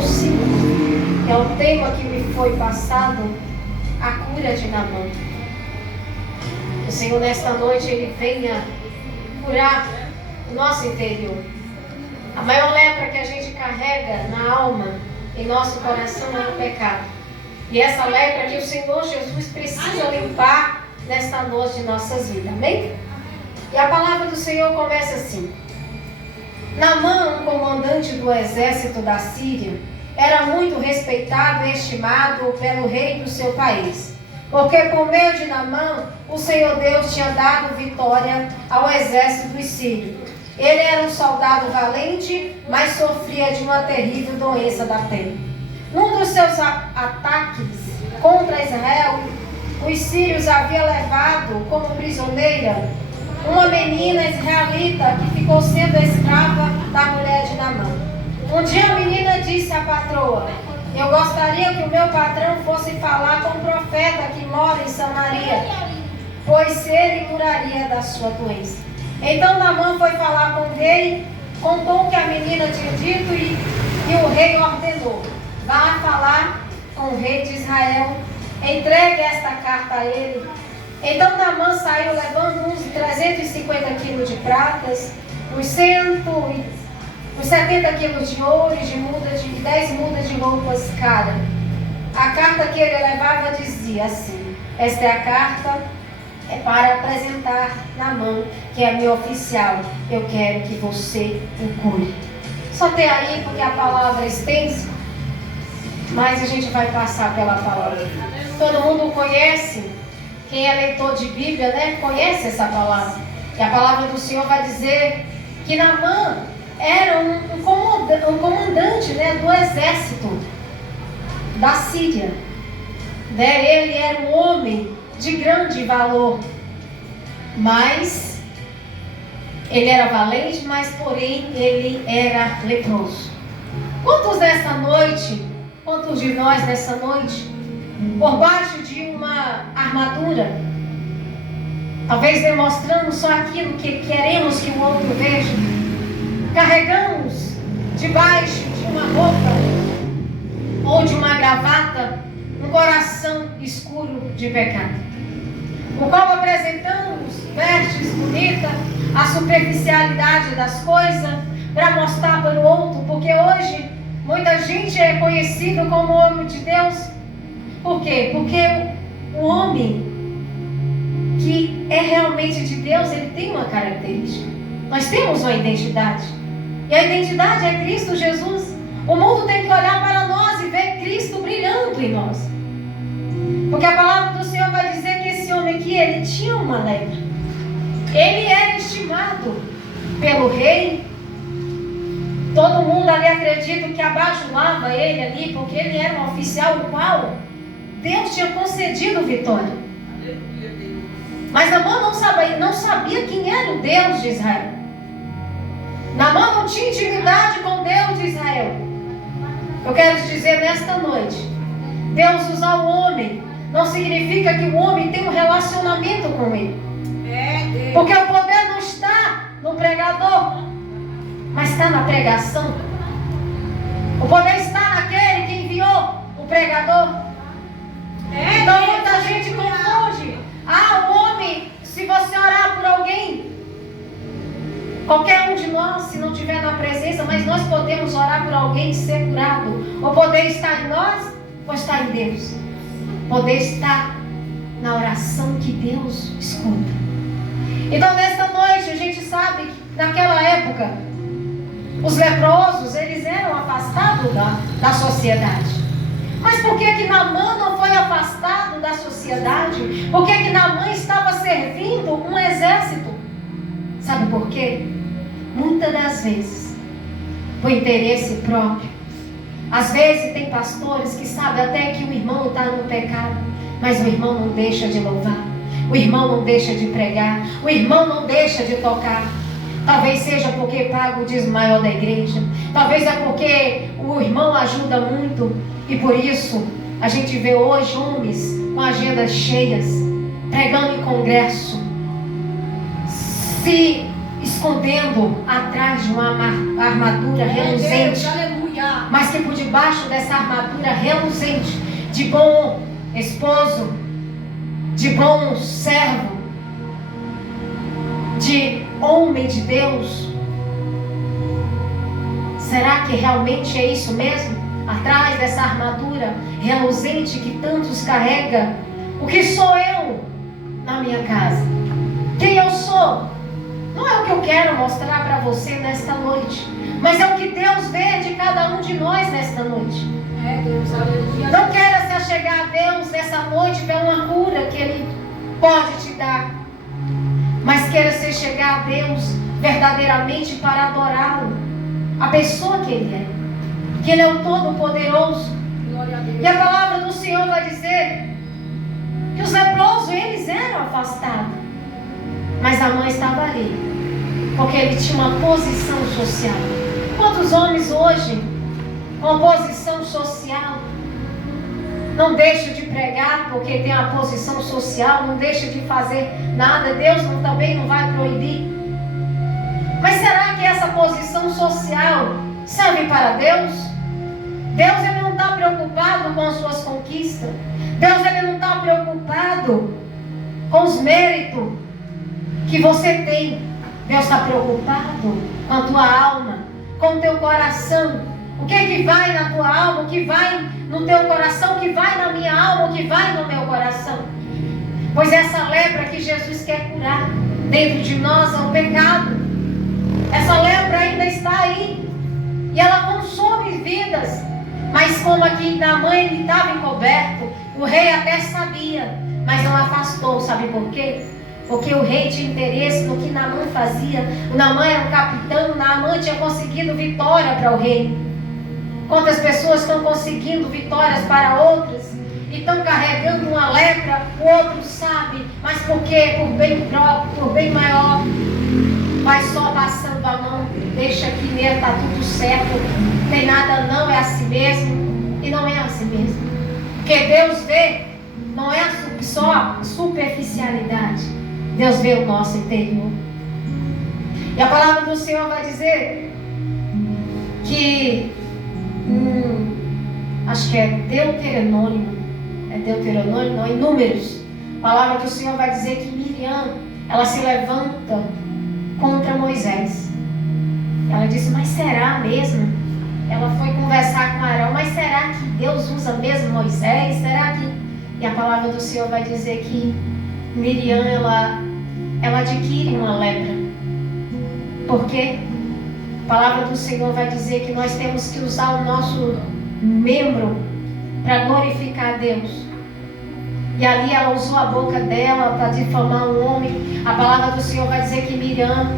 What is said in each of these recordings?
capítulo 5, que é o tema que me foi passado, a cura de Naamã. Que o Senhor nesta noite Ele venha curar o nosso interior. A maior lepra que a gente carrega na alma, em nosso coração, é o pecado. E essa lepra que o Senhor Jesus precisa limpar nesta noite de nossas vidas. Amém? E a palavra do Senhor começa assim: Naamã, um comandante do exército da Síria, era muito respeitado e estimado pelo rei do seu país, porque por meio de Naamã, o Senhor Deus tinha dado vitória ao exército dos sírios. Ele era um soldado valente, mas sofria de uma terrível doença da pele. Num dos seus ataques contra Israel, os sírios haviam levado como prisioneira uma menina israelita que ficou sendo escrava da mulher de Naamã. Um dia a menina disse à patroa: eu gostaria que o meu patrão fosse falar com o profeta que mora em Samaria, pois ele curaria da sua doença. Então Naamã foi falar com o rei, contou o que a menina tinha dito e o rei ordenou: vá falar com o rei de Israel, entregue esta carta a ele. Então Naamã saiu levando uns 350 quilos de pratas, uns 70 quilos de ouro e 10 mudas de roupas caras. A carta que ele levava dizia assim: esta é a carta para apresentar Naamã, que é meu oficial. Eu quero que você o cure. Só tem aí porque a palavra é extensa, mas a gente vai passar pela palavra. Todo mundo conhece, quem é leitor de Bíblia, né? Conhece essa palavra. E a palavra do Senhor vai dizer que Naamã era um comandante, né, do exército da Síria. Né? Ele era um homem de grande valor, mas ele era valente, mas porém ele era leproso. Quantos de nós nessa noite, por baixo de uma armadura, talvez demonstrando só aquilo que queremos que o outro veja, carregamos debaixo de uma roupa ou de uma gravata um coração escuro de pecado, o qual apresentamos vestes bonitas, a superficialidade das coisas para mostrar para o outro, porque hoje muita gente é conhecido como homem de Deus. Por quê? Porque o homem que é realmente de Deus, ele tem uma característica. Nós temos uma identidade, e a identidade é Cristo Jesus. O mundo tem que olhar para nós e ver Cristo brilhando em nós, porque a palavra do Senhor vai dizer que esse homem aqui, ele tinha uma lepra. Ele era estimado pelo rei. Todo mundo ali acredita que abajulava ele ali, porque ele era um oficial o qual Deus tinha concedido vitória. Mas Naamã não sabia quem era o Deus de Israel. Naamã não tinha intimidade com o Deus de Israel. Eu quero te dizer nesta noite, Deus usar o homem não significa que o homem tem um relacionamento com ele. Porque o poder não está no pregador, mas está na pregação. O poder está naquele que enviou o pregador. Então muita gente confunde. O homem, se você orar por alguém, qualquer um de nós, se não estiver na presença, mas nós podemos orar por alguém e ser curado. O poder está em nós ou está em Deus? O poder está na oração que Deus escuta. Então nesta noite a gente sabe que naquela época os leprosos, eles eram afastados da sociedade. Mas por que Naamã não foi afastado da sociedade? Por que Naamã estava servindo um exército? Sabe por quê? Muitas das vezes, por interesse próprio. Às vezes tem pastores que sabem até que o irmão está no pecado, mas o irmão não deixa de louvar, o irmão não deixa de pregar, o irmão não deixa de tocar. Talvez seja porque paga o dízimo maior da igreja, talvez é porque o irmão ajuda muito, e por isso a gente vê hoje homens com agendas cheias, pregando em congresso, se escondendo atrás de uma armadura reluzente, mas que por debaixo dessa armadura reluzente, de bom esposo, de bom servo, de homem de Deus, será que realmente é isso mesmo? Atrás dessa armadura reluzente que tantos carrega, o que sou eu na minha casa? Quem eu sou? Não é o que eu quero mostrar para você nesta noite, mas é o que Deus vê de cada um de nós nesta noite. Deus, aleluia. Não queira se achegar a Deus nessa noite pela cura que Ele pode te dar, mas queira se chegar a Deus verdadeiramente para adorá-lo, a pessoa que Ele é, que Ele é o Todo-Poderoso. E a palavra do Senhor vai dizer que os leprosos, eles eram afastados, mas a mãe estava ali, porque ele tinha uma posição social. Quantos homens hoje, com posição social, não deixam de pregar porque tem a posição social, não deixam de fazer nada, Deus também não vai proibir. Mas será que essa posição social serve para Deus? Deus, ele não está preocupado com as suas conquistas. Deus, ele não está preocupado com os méritos que você tem. Deus está preocupado com a tua alma, com o teu coração. O que vai na tua alma, o que vai no teu coração, o que vai na minha alma, o que vai no meu coração. Pois essa lepra que Jesus quer curar dentro de nós é o pecado. Essa lepra ainda está aí e ela consome vidas. Mas como aqui na mãe ele estava encoberto, o rei até sabia, mas não afastou. Sabe por quê? Porque o rei tinha interesse no que Naamã fazia. O Naamã era um capitão, o Naamã tinha conseguido vitória para o rei. Quantas pessoas estão conseguindo vitórias para outras e estão carregando uma lepra, o outro sabe, mas por quê? Por bem próprio, por bem maior. Vai só passando a mão, deixa aqui mesmo, está tudo certo, não tem nada não, é assim mesmo. E não é assim mesmo. Porque Deus vê, não é só a superficialidade, Deus vê o nosso interior. E a palavra do Senhor vai dizer que acho que é Deuteronômio, não, em Números, a palavra do Senhor vai dizer que Miriam, ela se levanta contra Moisés. Ela disse, mas será mesmo? Ela foi conversar com Arão, mas será que Deus usa mesmo Moisés? Será que... E a palavra do Senhor vai dizer que Miriam, ela adquire uma lepra. Por quê? A palavra do Senhor vai dizer que nós temos que usar o nosso membro para glorificar a Deus. E ali ela usou a boca dela para difamar um homem. A palavra do Senhor vai dizer que Miriam,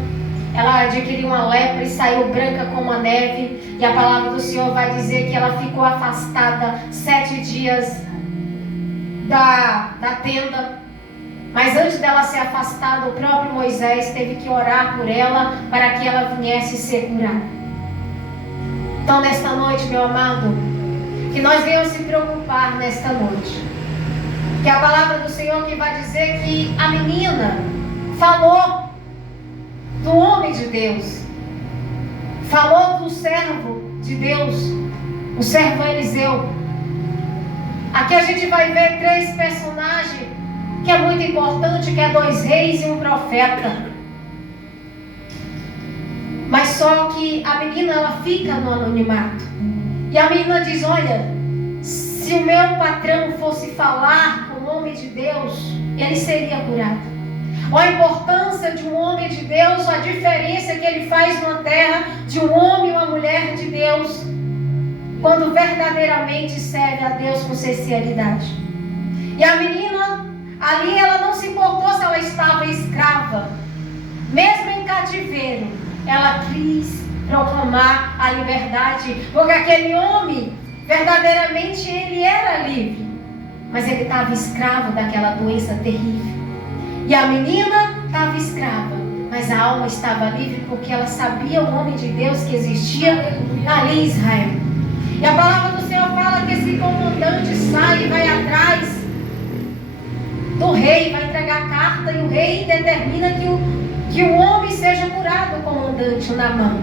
ela adquiriu uma lepra e saiu branca como a neve. E a palavra do Senhor vai dizer que ela ficou afastada 7 dias da tenda. Mas antes dela ser afastada, o próprio Moisés teve que orar por ela para que ela viesse ser curada. Então nesta noite, meu amado, que nós venhamos se preocupar nesta noite. Que a palavra do Senhor que vai dizer que a menina falou do homem de Deus, falou do servo de Deus, o servo Eliseu. Aqui a gente vai ver 3 personagens que é muito importante, que é 2 reis e um profeta. Mas só que a menina, ela fica no anonimato. E a menina diz, olha, se o meu patrão fosse falar com o homem de Deus, ele seria curado. Olha a importância de um homem de Deus, a diferença que ele faz numa terra, de um homem e uma mulher de Deus, quando verdadeiramente serve a Deus com sinceridade. E a menina, ali ela não se importou se ela estava escrava. Mesmo em cativeiro, ela quis proclamar a liberdade, porque aquele homem, verdadeiramente ele era livre, mas ele estava escravo daquela doença terrível. E a menina estava escrava, mas a alma estava livre, porque ela sabia o homem de Deus que existia ali em Israel. E a palavra do Senhor fala que esse comandante sai e vai atrás do rei, vai entregar a carta, e o rei determina que o homem seja curado, o comandante Naamã.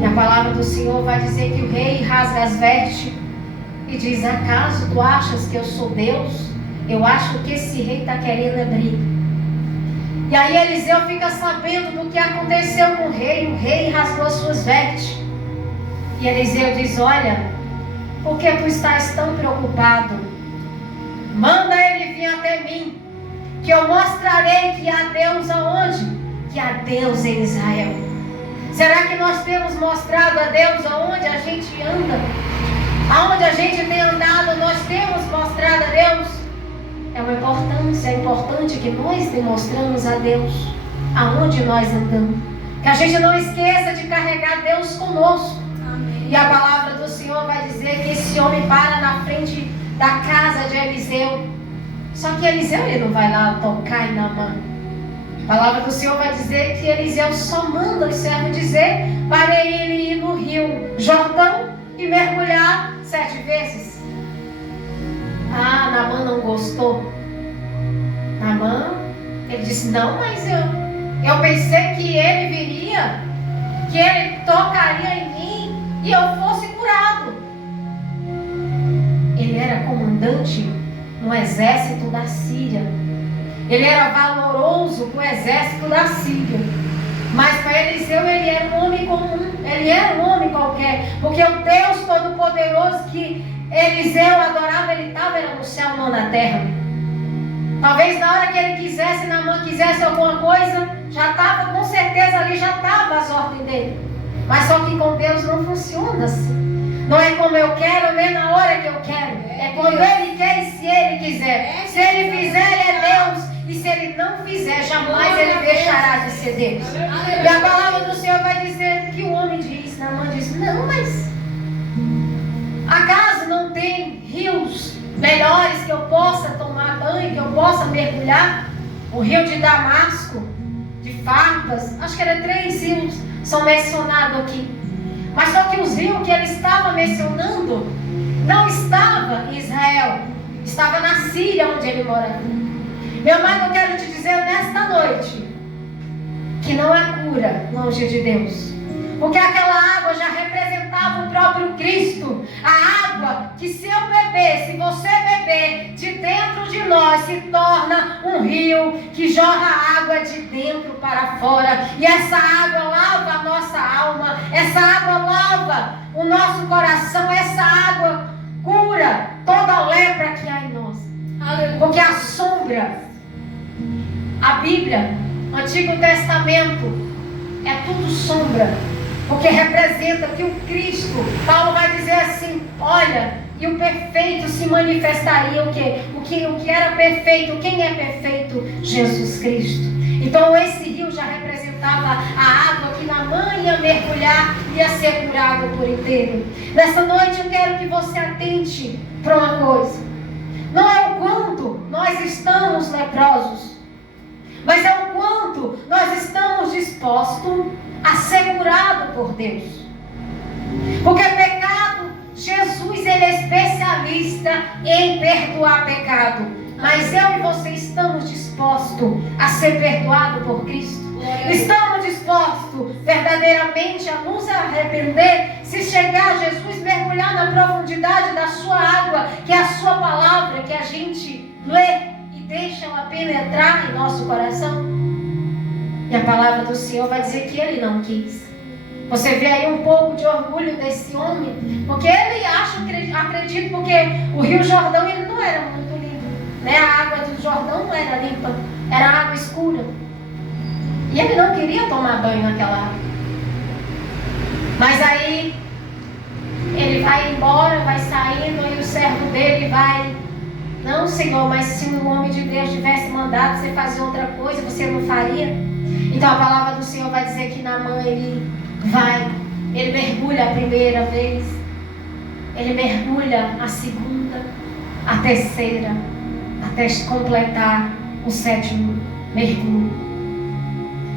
E a palavra do Senhor vai dizer que o rei rasga as vestes e diz: acaso tu achas que eu sou Deus? Eu acho que esse rei está querendo é briga. E aí Eliseu fica sabendo do que aconteceu com o rei rasgou as suas vestes. E Eliseu diz: olha, por que tu estás tão preocupado? Manda ele vir até mim, que eu mostrarei que há Deus aonde? Que há Deus em Israel. Será que nós temos mostrado a Deus aonde a gente anda? Aonde a gente tem andado, nós temos mostrado a Deus? É importante que nós demonstramos a Deus aonde nós andamos. Que a gente não esqueça de carregar Deus conosco. Amém. E a palavra do Senhor vai dizer que esse homem para na frente da casa de Eliseu. Só que Eliseu ele não vai lá tocar em Naamã. A palavra do Senhor vai dizer que Eliseu só manda o servo dizer para ele ir no rio Jordão e mergulhar 7 vezes. Ah, Naamã não gostou. Naamã, ele disse: não, mas eu pensei que ele viria, que ele tocaria em mim e eu fosse curado. Ele era comandante no exército da Síria. Ele era valoroso com o exército da Síria. Mas para Eliseu ele era um homem comum. Ele era um homem qualquer. Porque o Deus Todo-Poderoso que Eliseu adorava, ele estava no céu, não na terra. Talvez na hora que ele quisesse, Naamã quisesse alguma coisa, já estava, com certeza ali já estava as ordens dele. Mas só que com Deus não funciona assim. Não é como eu quero, nem na hora que eu quero. É quando Ele quer e se Ele quiser. Se Ele fizer, Ele é Deus. E se Ele não fizer, jamais Ele deixará de ser Deus. E a palavra do Senhor vai dizer que o homem diz, Naamã diz: não, mas acaso não tem rios melhores que eu possa tomar banho, que eu possa mergulhar? O rio de Damasco, de Farpas, acho que eram 3 rios são mencionados aqui. Mas só que os rios que ele estava mencionando não estava em Israel, estava na Síria onde ele morava. Meu amado, eu quero te dizer nesta noite que não há cura longe de Deus, porque aquela água já representava o próprio Cristo. A água que, se eu beber, se você beber, de dentro de nós se torna um rio que jorra água de dentro para fora. E essa água lava a nossa alma, essa água lava o nosso coração, essa água cura toda a lepra que há em nós. Porque a sombra, a Bíblia, Antigo Testamento, é tudo sombra. Porque representa que o Cristo, Paulo vai dizer assim: olha, e o perfeito se manifestaria o quê? O que era perfeito, quem é perfeito? Jesus Cristo. Então esse rio já representava a água que Naamã ia mergulhar, ia ser curado por inteiro. Nessa noite eu quero que você atente para uma coisa. Não é o quanto nós estamos leprosos, mas é o quanto nós estamos dispostos a ser curado por Deus. Porque pecado, Jesus ele é especialista em perdoar pecado. Mas eu e você estamos dispostos a ser perdoados por Cristo? Estamos dispostos verdadeiramente a nos arrepender? Se chegar Jesus, mergulhar na profundidade da sua água, que é a sua palavra, que a gente lê e deixa ela penetrar em nosso coração? E a palavra do Senhor vai dizer que ele não quis. Você vê aí um pouco de orgulho desse homem, porque ele acha, acredito, porque o Rio Jordão ele não era muito limpo, né? A água do Jordão não era limpa, era água escura. E ele não queria tomar banho naquela água. Mas aí ele vai embora, vai saindo, e o servo dele vai: não, Senhor, mas se um homem de Deus tivesse mandado você fazer outra coisa, você não faria? Então a palavra do Senhor vai dizer que Naamã ele mergulha a primeira vez, ele mergulha a segunda, a terceira, até completar o 7º mergulho.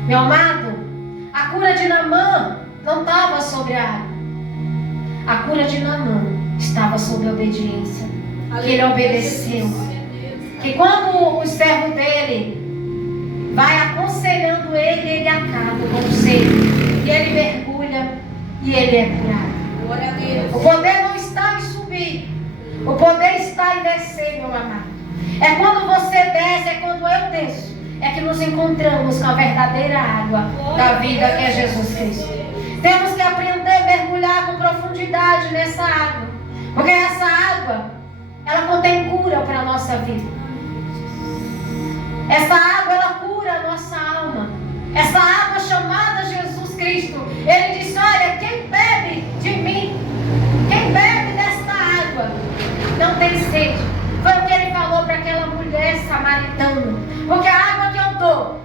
Meu amado, a cura de Naamã não estava sobre a água. A cura de Naamã estava sobre a obediência. Que ele obedeceu. Que quando o servo dele vai aconselhando ele, ele acaba o conselho. E ele mergulha e ele é curado. Glória a Deus. O poder não está em subir, o poder está em descer, meu amado. É quando você desce, é quando eu desço, é que nos encontramos com a verdadeira água da vida, que é Jesus Cristo. Temos que aprender a mergulhar com profundidade nessa água, porque essa água, ela contém cura para a nossa vida. Essa água, ela cura a nossa alma. Essa água chamada Jesus Cristo, ele disse: olha, quem bebe de mim, quem bebe desta água, não tem sede. Foi o que ele falou para aquela mulher samaritana. Porque a água que eu dou,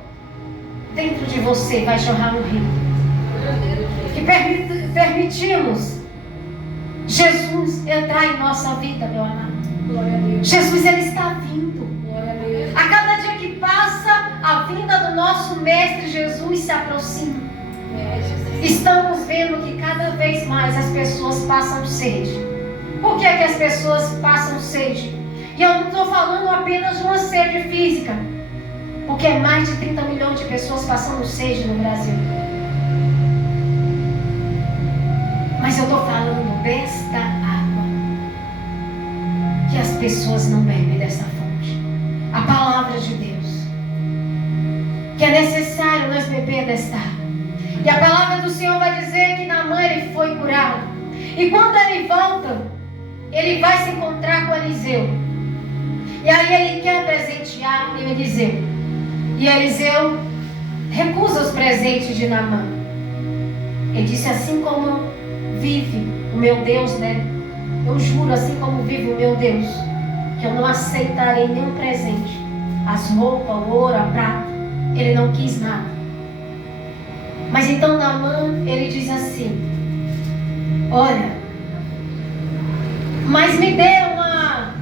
dentro de você vai jorrar um rio. Que permitimos Jesus entrar em nossa vida, meu amado. Jesus, ele está vindo. A cada dia que passa, a vinda do nosso Mestre Jesus se aproxima. Estamos vendo que cada vez mais as pessoas passam sede. Por que é que as pessoas passam sede? E eu não estou falando apenas de uma sede física, porque é mais de 30 milhões de pessoas passando sede no Brasil. Mas eu estou falando desta água, que as pessoas não bebem dessa fonte. A palavra de Deus, que é necessário nós beber desta água. E a palavra do Senhor vai dizer que Naamã ele foi curado. E quando ele volta, ele vai se encontrar com Eliseu. E aí ele quer presentear Eliseu. E Eliseu recusa os presentes de Naamã. Ele disse: assim como vive o meu Deus, né? Eu juro, assim como vive o meu Deus, que eu não aceitarei nenhum presente. As roupas, o ouro, a prata. Ele não quis nada. Mas então Naamã, ele diz assim: olha, mas me dê uma...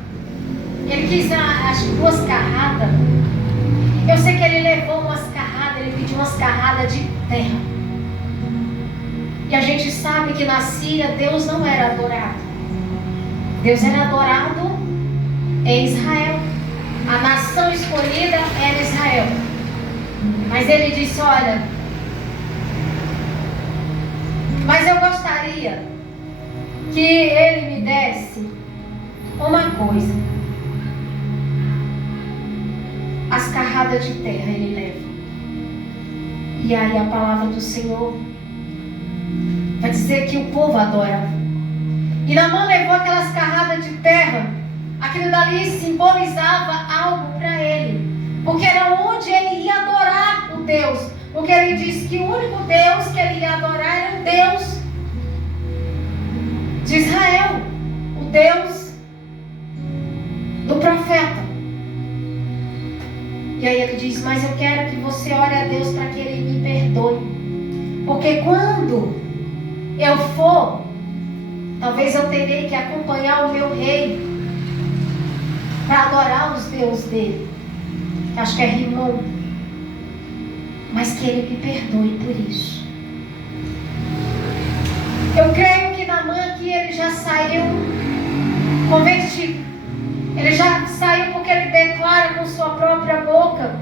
Ele quis, acho que 2 carradas. Eu sei que ele levou umas carradas, ele pediu umas carradas de terra. E a gente sabe que na Síria Deus não era adorado. Deus era adorado em Israel. A nação escolhida era Israel. Mas ele disse: olha, mas eu gostaria que ele me desse uma coisa. As carradas de terra ele leva. E aí a palavra do Senhor vai dizer que o povo adora. E Naamã levou aquelas carradas de terra. Aquilo dali simbolizava algo para ele, porque era onde ele ia adorar o Deus. Porque ele disse que o único Deus que ele ia adorar era o Deus de Israel, o Deus do profeta. E aí ele diz: mas eu quero que você ore a Deus para que ele me perdoe. Porque quando eu for, talvez eu terei que acompanhar o meu rei para adorar os deuses dele. Acho que é Rimon. Mas que ele me perdoe por isso. Eu creio que Naamã aqui ele já saiu convertido. Ele já saiu porque ele declara com sua própria boca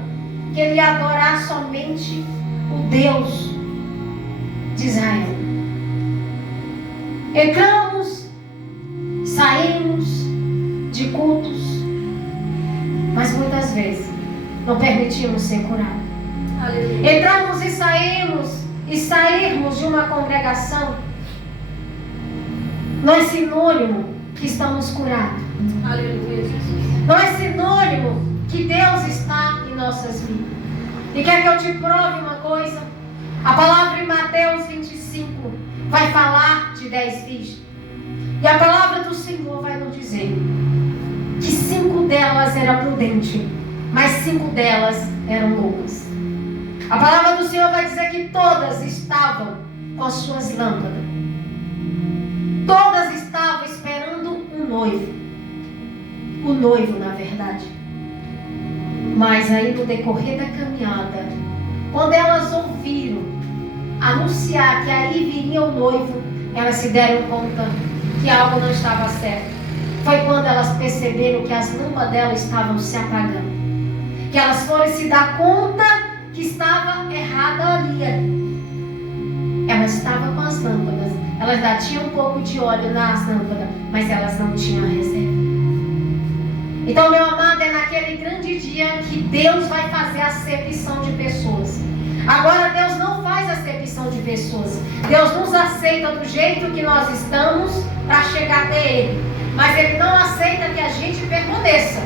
que ele ia adorar somente o Deus de Israel. Entramos, saímos de cultos, mas muitas vezes não permitimos ser curados. Aleluia. Entramos e sairmos de uma congregação não é sinônimo que estamos curados. Aleluia, Jesus. Não é sinônimo que Deus está em nossas vidas. E quer que eu te prove uma coisa? A palavra em Mateus 25 vai falar de 10 virgens. E a palavra do Senhor vai nos dizer que 5 delas eram prudentes, mas 5 delas eram loucas. A palavra do Senhor vai dizer que todas estavam com as suas lâmpadas. Todas estavam esperando um noivo. O noivo, na verdade. Mas aí no decorrer da caminhada, quando elas ouviram anunciar que aí viria o noivo, elas se deram conta que algo não estava certo. Foi quando elas perceberam que as lâmpadas delas estavam se apagando. Que elas foram se dar conta que estava errada ali. Ela estava com as lâmpadas, Elas já tinham um pouco de óleo nas lâmpadas, mas elas não tinham reserva. Então, meu amado, é naquele grande dia que Deus vai fazer a acepção de pessoas. Agora, Deus não faz acepção de pessoas. Deus nos aceita do jeito que nós estamos para chegar até Ele. Mas Ele não aceita que a gente permaneça.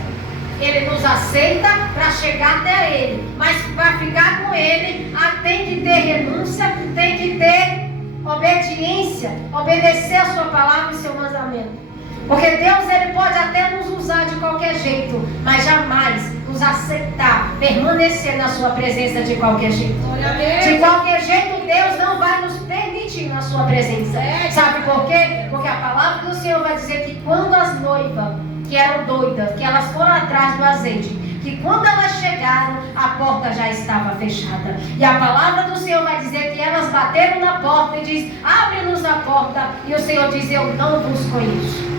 Ele nos aceita para chegar até Ele. Mas para ficar com Ele, tem que ter renúncia, tem que ter obediência, obedecer a sua palavra e seu mandamento. Porque Deus, Ele pode até nos usar de qualquer jeito, mas jamais nos aceitar, permanecer na sua presença de qualquer jeito. De qualquer jeito, Deus não vai nos permitir na sua presença. Sabe por quê? Porque a palavra do Senhor vai dizer que quando as noivas, que eram doidas, que elas foram atrás do azeite, que quando elas chegaram, a porta já estava fechada. E a palavra do Senhor vai dizer que elas bateram na porta e diz: abre-nos a porta. E o Senhor diz: eu não vos conheço.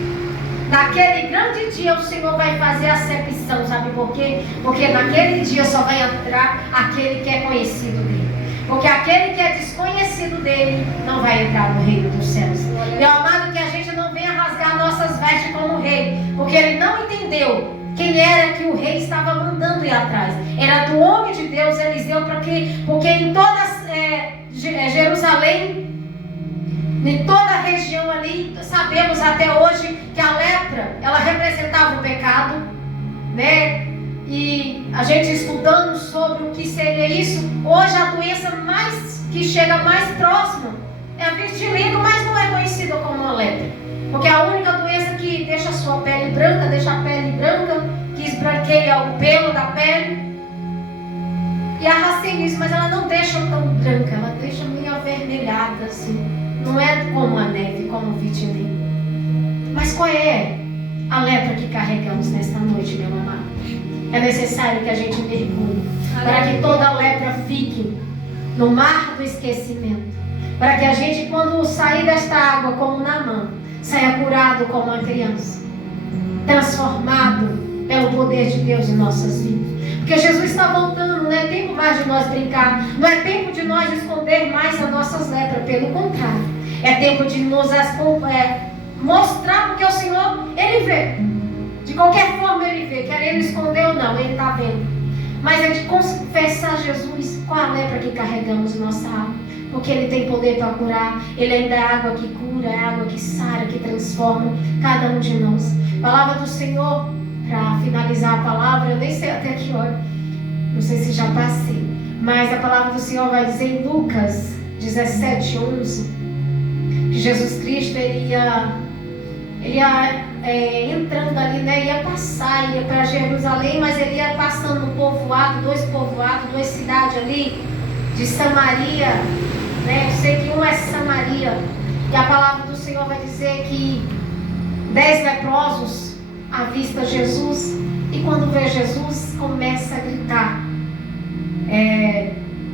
Naquele grande dia o Senhor vai fazer a acepção, sabe por quê? Porque naquele dia só vai entrar aquele que é conhecido dele. Porque aquele que é desconhecido dele não vai entrar no reino dos céus. Meu amado, que a gente não venha rasgar nossas vestes como rei, porque ele não entendeu quem era que o rei estava mandando ir atrás. Era do homem de Deus, Eliseu, porque em toda Jerusalém, em toda a região ali, sabemos até hoje que a lepra, ela representava o pecado, né? E a gente estudando sobre o que seria isso, hoje a doença que chega mais próxima é a vitiligo, mas não é conhecida como a lepra. Porque é a única doença que deixa a sua pele branca, que esbranqueia o pelo da pele. E a rastenismo, mas ela não deixa tão branca, ela deixa meio avermelhada assim. Não é como a neve, como o vitiligo. Mas qual é a lepra que carregamos nesta noite, meu amado? É necessário que a gente mergulhe para que toda lepra fique no mar do esquecimento. Para que a gente, quando sair desta água como Naamã, saia curado como uma criança, transformado pelo poder de Deus em nossas vidas. Porque Jesus está voltando, não é tempo mais de nós brincar, não é tempo de nós esconder mais as nossas lepras, pelo contrário, é tempo de nos mostrar, porque o Senhor, Ele vê, de qualquer forma Ele vê, querendo esconder ou não, Ele está vendo, mas é de confessar a Jesus qual a lepra que carregamos em nossa alma, porque Ele tem poder para curar, Ele ainda é água que cura, é água que sara, que transforma cada um de nós. Palavra do Senhor, para finalizar a palavra, eu nem sei até que hora, não sei se já passei, mas a palavra do Senhor vai dizer em Lucas 17:11, que Jesus Cristo ele ia entrando ali, né? Ia para Jerusalém, mas ele ia passando no povoado, duas cidades ali de Samaria, né? Eu sei que uma é Samaria, e a palavra do Senhor vai dizer que 10 leprosos avista Jesus, e quando vê Jesus começa a gritar: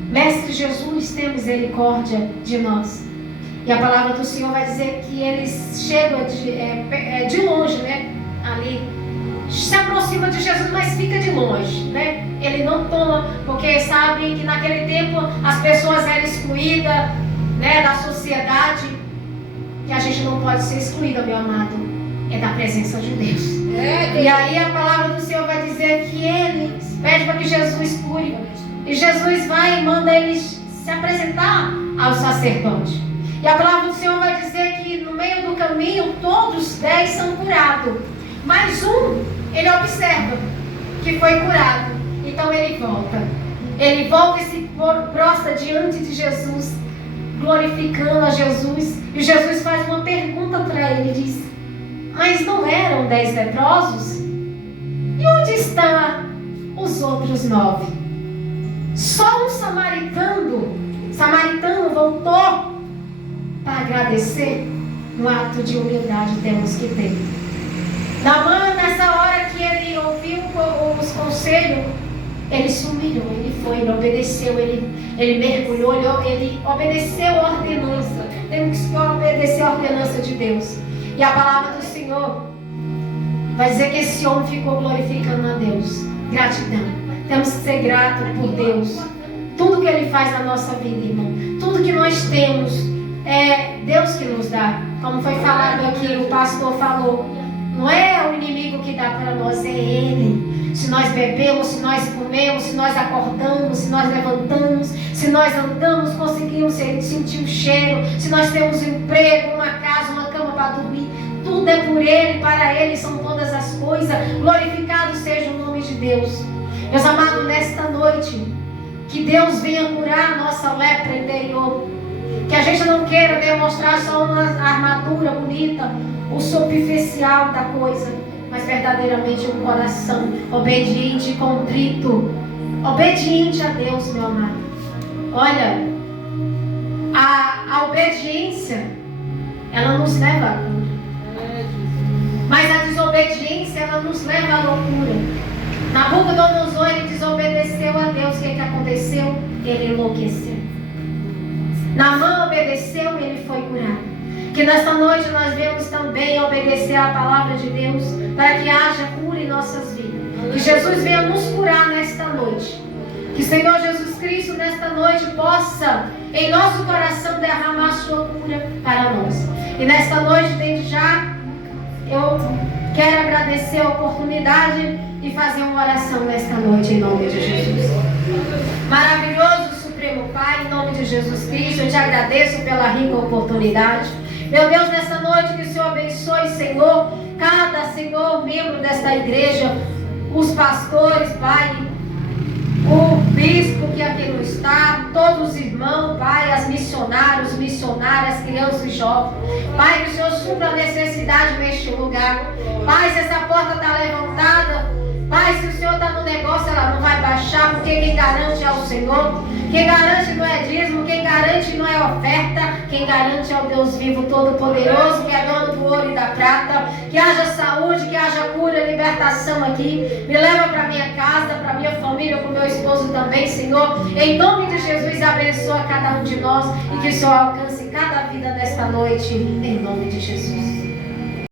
Mestre Jesus, tem misericórdia de nós. E a palavra do Senhor vai dizer que eles chegam de longe, né? Ali, se aproxima de Jesus, mas fica de longe, né? Ele não toma, porque sabe que naquele tempo as pessoas eram excluídas, né, da sociedade. E a gente não pode ser excluída, meu amado, é da presença de Deus. E aí a palavra do Senhor vai dizer que ele pede para que Jesus cure. E Jesus vai e manda eles se apresentar ao sacerdote. E a palavra do Senhor vai dizer que no meio do caminho todos 10 são curados. Mas um, ele observa que foi curado. Então ele volta. Ele volta e se prostra diante de Jesus, glorificando a Jesus. E Jesus faz uma pergunta para ele, diz: mas não eram 10 leprosos? E onde estão os outros 9? Só um samaritano voltou para agradecer. Um ato de humildade temos que ter. Naamã, nessa hora que ele ouviu os conselhos, ele se humilhou, ele foi, ele obedeceu, ele mergulhou, ele obedeceu a ordenança. Temos que obedecer a ordenança de Deus. E a palavra do Senhor vai dizer que esse homem ficou glorificando a Deus. Gratidão. Temos que ser gratos por Deus. Tudo que Ele faz na nossa vida, irmão, tudo que nós temos É Deus que nos dá. Como foi falado aqui, o pastor falou, não é o inimigo que dá para nós, é Ele. Se nós bebemos, se nós comemos, se nós acordamos, se nós levantamos, se nós andamos, conseguimos sentir o cheiro, se nós temos um emprego, uma casa, uma cama para dormir, tudo é por Ele, para Ele são todas as coisas. Glorificado seja o nome de Deus. Meus amados, nesta noite, que Deus venha curar a nossa lepra interior. Que a gente não queira demonstrar só uma armadura bonita, o superficial da coisa, mas verdadeiramente um coração obediente e contrito. Obediente a Deus, meu amado. Olha, a obediência, ela nos leva à cura. Mas a desobediência, ela nos leva à loucura. Nabucodonosor, ele desobedeceu a Deus. O que aconteceu? Ele enlouqueceu. Naamã obedeceu e ele foi curado. Que nesta noite nós vemos também obedecer à palavra de Deus, para que haja cura em nossas vidas. Que Jesus venha nos curar nesta noite. Que o Senhor Jesus Cristo nesta noite possa em nosso coração derramar sua cura para nós. E nesta noite, desde já, eu quero agradecer a oportunidade de fazer uma oração nesta noite em nome de Jesus. Maravilhoso Supremo Pai, em nome de Jesus Cristo, eu te agradeço pela rica oportunidade. Meu Deus, nessa noite que o Senhor abençoe, Senhor, cada, Senhor, membro desta igreja, os pastores, Pai, o bispo que aqui não está, todos os irmãos, Pai, as missionários, missionárias, crianças e jovens. Pai, que o Senhor supra a necessidade neste lugar. Pai, se essa porta está levantada, Pai, se o Senhor está no negócio, ela não vai baixar, porque quem garante é o Senhor. Quem garante não é dízimo, quem garante não é oferta, quem garante é o Deus vivo todo-poderoso, que é dono do ouro e da prata. Que haja saúde, que haja cura, libertação aqui. Me leva para minha casa, para minha família, para o meu esposo também, Senhor. Em nome de Jesus, abençoa cada um de nós e que o Senhor alcance cada vida nesta noite, em nome de Jesus.